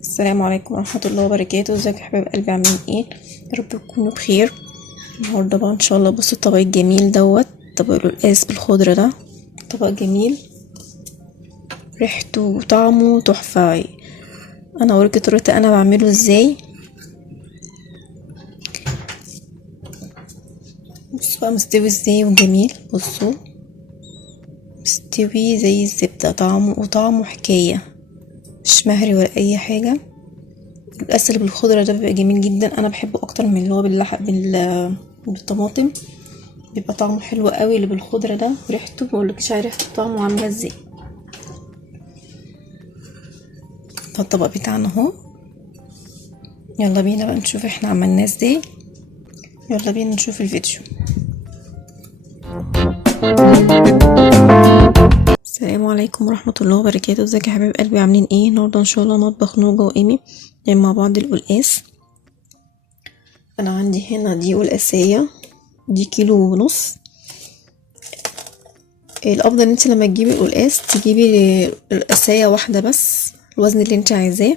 السلام عليكم ورحمة الله وبركاته. ازيك يا حبايب قلبي، عاملين ايه؟ يا رب تكونوا بخير. النهارده بقى ان شاء الله بصوا الطبق الجميل دوت، طبق القلقاس بالخضرة ده. طبق جميل، ريحته وطعمه تحفة. انا اوريكي طريقة انا بعمله ازاي. بصوا بقى مستوي ازاي وجميل. بصوا مستوي زي الزبدة، طعمه حكاية، مش مهري ولا اي حاجة. القلقاس اللي بالخضرة ده بيبقى جميل جدا، انا بحبه اكتر من اللي هو بالطماطم. بيبقى طعمه حلو قوي اللي بالخضره ده، ريحته مقولكش على ريحته طعمه عامله ازاي. فالطبق بتاعنا اهو، يلا بينا بقى نشوف احنا عملناه ازاي. يلا بينا نشوف الفيديو. السلام عليكم ورحمه الله وبركاته. ازيك يا حبايب قلبي، عاملين ايه؟ النهارده ان شاء الله مطبخ نوجه وايمي نعمل مع بعض القلقاس. انا عندي هنا دي قلقاسيه، دي كيلو ونص. الافضل ان انت لما تجيبي القلقاس تجيبي قلقاسيه واحده بس، الوزن اللي انت عايزاه.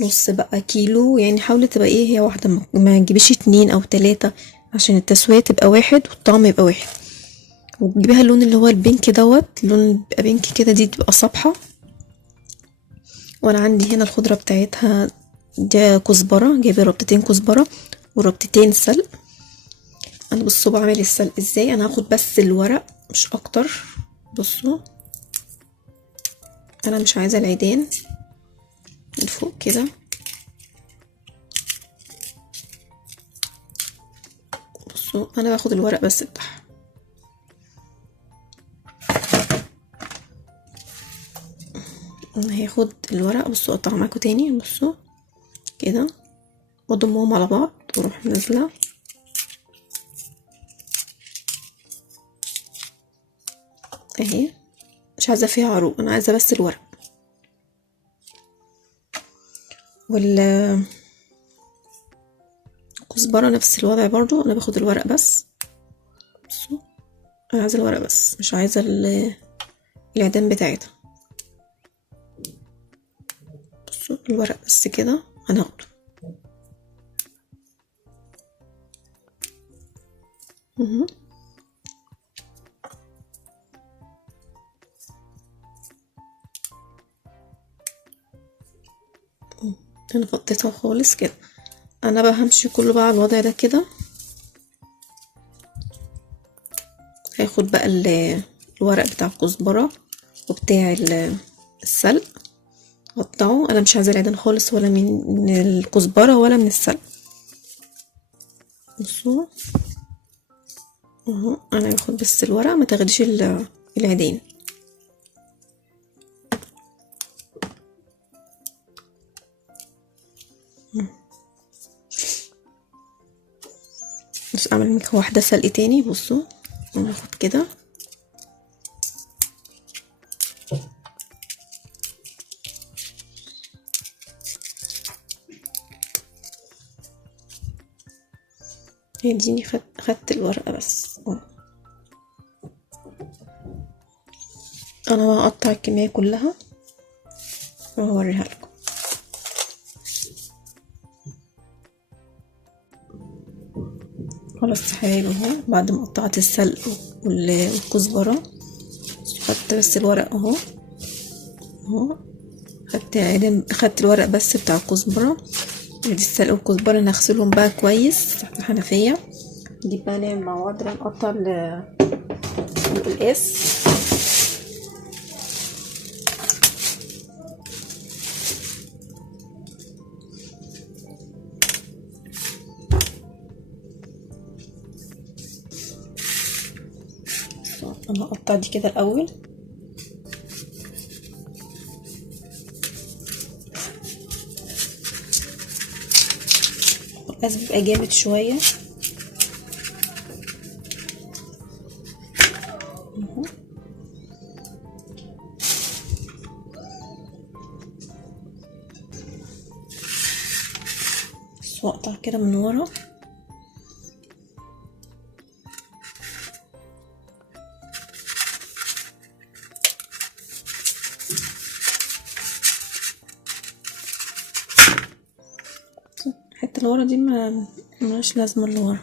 نص بقى كيلو يعني، حاولي تبقى ايه هي واحدة، ما تجيبيش 2 أو 3 عشان التسوية تبقى واحد والطعم يبقى واحد. وتجيبيها اللون اللي هو البينك دوت، اللون اللي بيبقى بينك كده، دي تبقى صبحة. وانا عندي هنا الخضرة بتاعتها، ده كزبرة، جايبة ربطتين كزبرة وربطتين سلق. انا بصوا بعمل السلق ازاي، انا هاخد بس الورق مش اكتر. بصوا انا مش عايزة العيدان من فوق كده. بصوا انا باخد الورق بس بتاعها. انا هاخد الورق، بصوا اقطعه معاكم تاني، بصوا كده، واضمهم على بعض واروح نازله. اهي، مش عايزه فيها عروق، انا عايزه بس الورق. والكزبره نفس الوضع برضو، انا باخد الورق بس. بصوا انا عايزه الورق بس، مش عايزه العيدان بتاعتها. بصوا الورق بس كده هناخده. اهو انا فضيتها خالص كده. انا بقى همشي كله بقى على الوضع ده كده. هاخد بقى الورق بتاع الكزبره وبتاع السلق، اقطعه. انا مش عايزه العيدان خالص، ولا من الكزبره ولا من السلق. بصوا اهو، انا باخد بس الورق، ما تاخديش العيدان. بس اعمل ميك واحده سلق تاني. بصوا انا هاخد كده، يديني خدت الورقه بس اهو. انا هقطع الكميه كلها وهوريها لكم. خلاص يا حبايبي اهو، بعد ما قطعت السلق والكزبره، خدت بس الورق اهو. اهو خدت الورق بس بتاع الكزبره. ادي السلق والكزبره نغسلهم بقى كويس تحت الحنفيه. نجيب بقى نعمل مع بعض بقى، نقطع القلقاس. انا هقطع دي كده الاول. القلقاس بيبقى جامد شويه اهو. بس واقطع كده من ورا. اللي ورا دي ما ملهاش لازمه اللي ورا.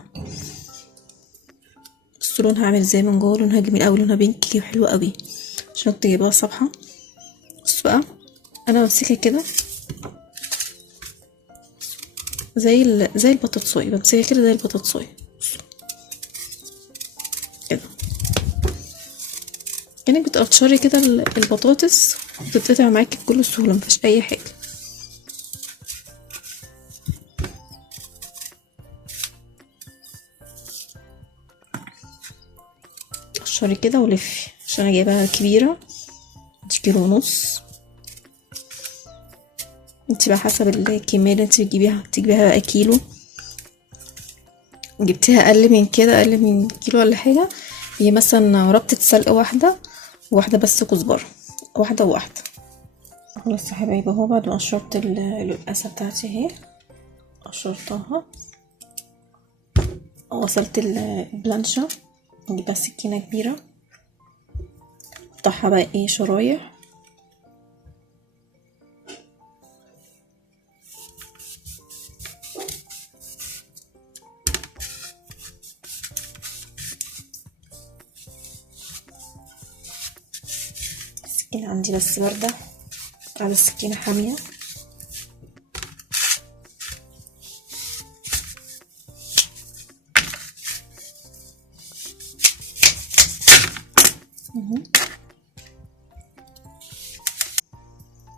بس لونها عامل ازاي من جوه، لونها جميل اوي، لونها بينك حلو قوي. عشان كنت جايباها الصبحه. بص بقى انا بمسكها كده زي البطاطساي، بمسكها كده زي البطاطساي كده، كأنك بتقشري كده البطاطس وتتقطع معاكي بكل سهوله، مفيش اي حاجه. قشري كده ولفي، عشان انا جايباها كبيره، دي كيلو ونص. انت بقى حسب الكميه اللي انت بتجيبيها بقى كيلو، جبتيها اقل من كده، اقل من كيلو ولا حاجه، هي مثلا ربطه سلق واحده بس كزبره، واحده وواحده. خلاص يا حبايبي اهو، بعد ما قشرت القلقاسه بتاعتي اهي، قشرتها وغسلت البلانشة. نجيب بقى سكينة كبيرة، اقطعها بقى ايه شرايح. السكينة عندي بس باردة، على السكينة حامية.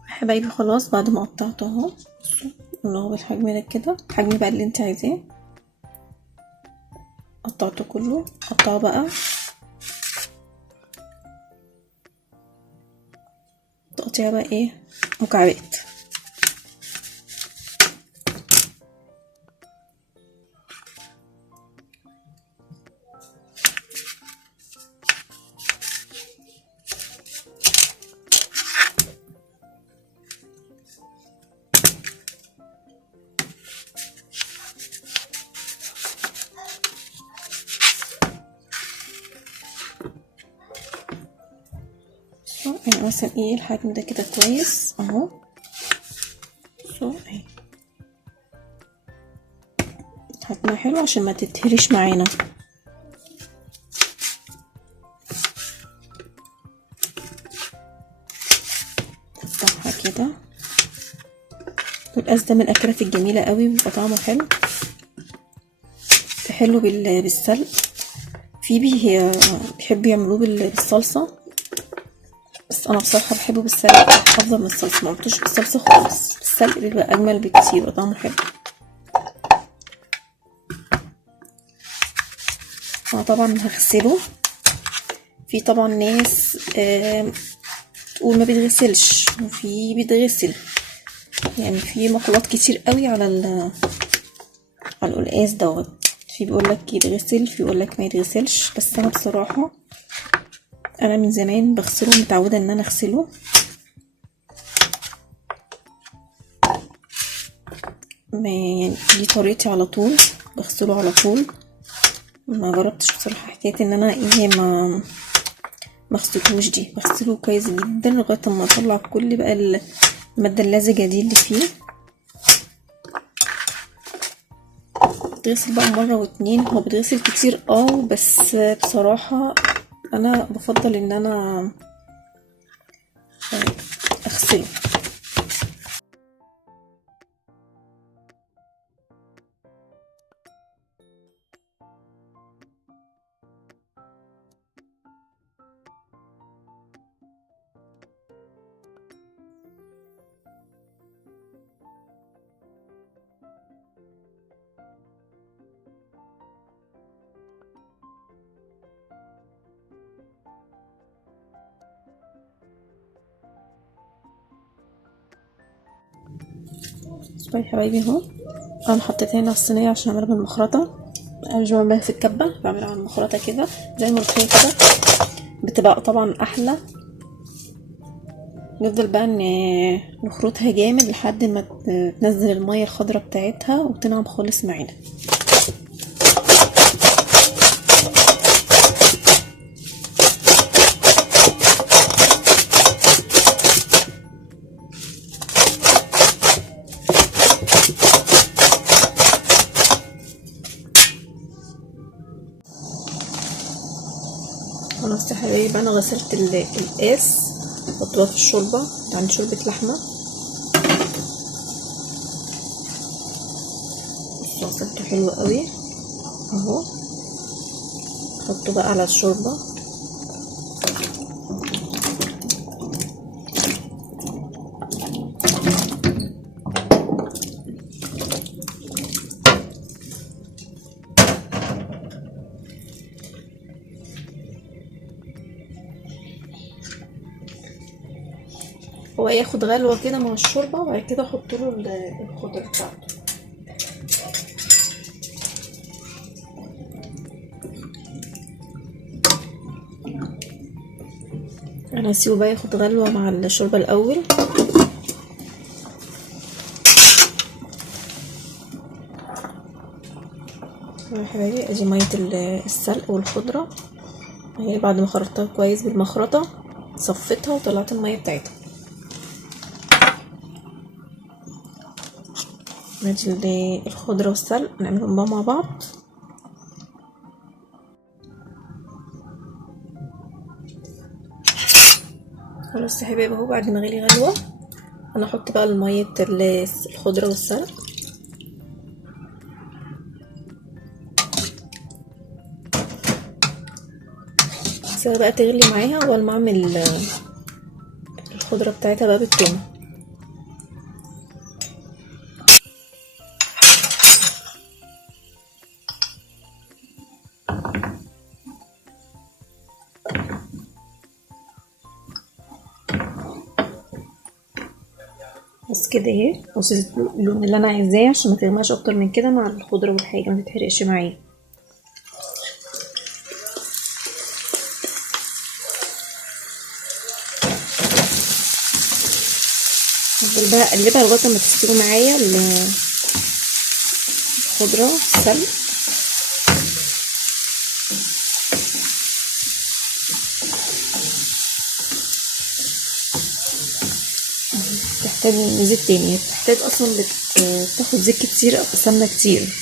حبايبي خلاص بعد ما قطعته اهو، اللي هو بالحجم ده كده، الحجم بقى اللي انت عايزاه. قطعته كله، قطعه بقى تقطيع بقى ايه مكعبات. يعني مثلا ايه الحجم ده كده كويس اهو. اهي حجمها حلو عشان ما تتهريش معانا. قطعها كده. والقاس ده من الاكلات الجميله قوي، بيبقى طعمه حلو، حلو بالسلق. في بيحبوا يعملوه بالصلصه، بس انا بصراحه بحبه بالسلق افضل من الصلصه. ما عملتوش بالصلصه خالص، بالسلق بيبقى اجمل بكتير، بيبقى طعمه حلو. انا طبعا هغسله. في طبعا ناس تقول ما بيتغسلش، وفي بيتغسل. يعني في مقولات كتير قوي على القلقاس دوت، في بيقولك يتغسل، في بيقولك ما يتغسلش. بس انا بصراحه انا من زمان بغسله، متعوده ان انا اغسله. يعني دي طريقتي على طول، بغسله على طول. ما جربتش بصراحه حكايه ان انا ما غسلتوش دي. بغسله كويس جدا لغايه اما اطلع كل بقى الماده اللزجه دي اللي فيه. بتغسل بقى مره واتنين، هو بتغسل كتير بس بصراحه انا بفضل ان انا اغسله. طيب يا حبايبي اهو، انا حطيت هنا الصينيه عشان اعملها بالمخرطه. انا مش بعملها في الكبه، بعملها على المخرطه كده زي الملوخيه كده، بتبقى طبعا احلى. نفضل بقى نخرطها جامد لحد ما تنزل الميه الخضراء بتاعتها وتنعم خالص معانا. انا غسلت القاس، حطوها في الشوربه، عندي شوربه لحمه. بصوا غسلته حلو قوي اهو. حطه بقى على الشوربه. هو ياخد غلوه كده مع الشوربه، وبعد كده احط له الخضره بتاعته. انا هسيبه بقى ياخد غلوه مع الشوربه الاول. يا حبايبي ادي ميه السلق والخضره اهي، بعد ما خرطتها كويس بالمخرطه صفيتها وطلعت الميه بتاعتها. ادي الخضره والسلق نعملهم بقى مع بعض. خلاص يا حبايبي اهو، بعد ما غلي غلوه انا احط بقى الميه الخضره والسلق. سيبها بقى تغلي معاها اول ما اعمل الخضره بتاعتها بقى بالثوم. بس كده اهي وصلت اللون اللي انا عايزاه، عشان ما تغمقش اكتر من كده مع الخضره والحاجه ما تتحرقش معايا. افضل بقى اقلبها لغايه ما تستوي معايا الخضره السلق. تحتاج زيت تاني، بتحتاج اصلا بتاخد زيت كتير او سمنه كتير.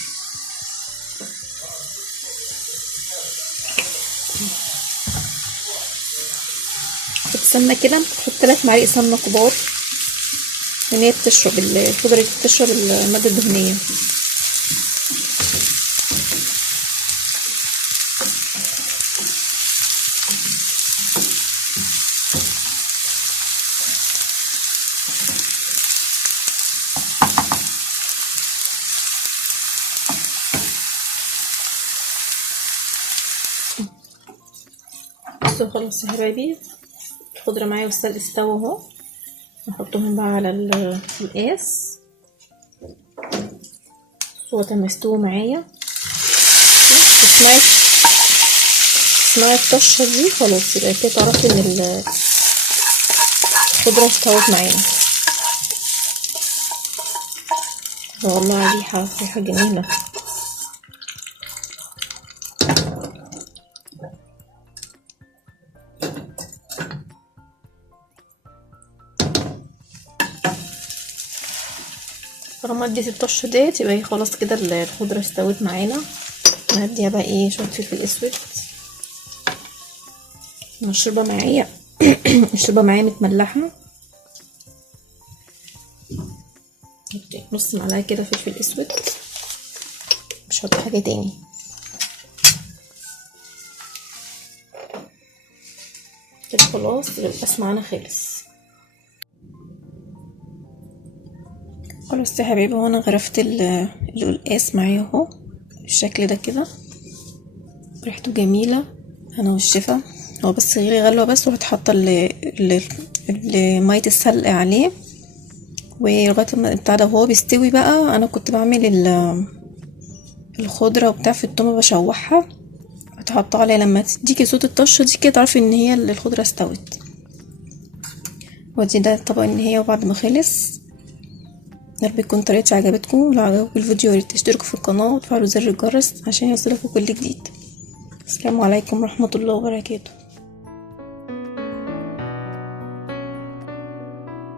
تحط سمنه كده، تحط 3 معالق سمنه كبار، لان هي بتشرب الخضره دي بتشرب الماده الدهنيه. بصوا خلاص يا حبايبي الخضره معايا والسلق استوى اهو. نحطهم بقى على القاس لغايه ما يستووا معايا. اسمعي الطشه دي خلاص، يبقى كده تعرفي ان الخضره استوت معانا. والله ريحه جميله. طالما اديت الطشه ديت يبقى هي خلاص كده الخضره استوت معانا. هديها بقى ايه شويه فلفل اسود. الشوربه معايا الشوربه معايا متملحه. نص معلقه كده فلفل اسود، مش هحط حاجه تاني. كده خلاص القلقاس معانا خلص. خلاص يا حبايبي وانا غرفت القلقاس معايا اهو بالشكل ده كده، ريحته جميله. انا والشفا هو بس غلي غلوه بس، وهتحط ميه السلق عليه، ولغايه ما بتاع ده وهو بيستوي بقى انا كنت بعمل الخضره وبتاع في التومه بشوحها، هتحطها عليه. لما تديكي صوت الطشه دي كده تعرفي ان هي الخضره استوت. ودي ده طبق النهايه وبعد ما خلص. يا رب تكون طريقتي عجبتكم، ولو عجبكم الفيديو ياريت تشتركوا في القناه وتفعلوا زر الجرس عشان يوصلكوا كل جديد. السلام عليكم ورحمه الله وبركاته.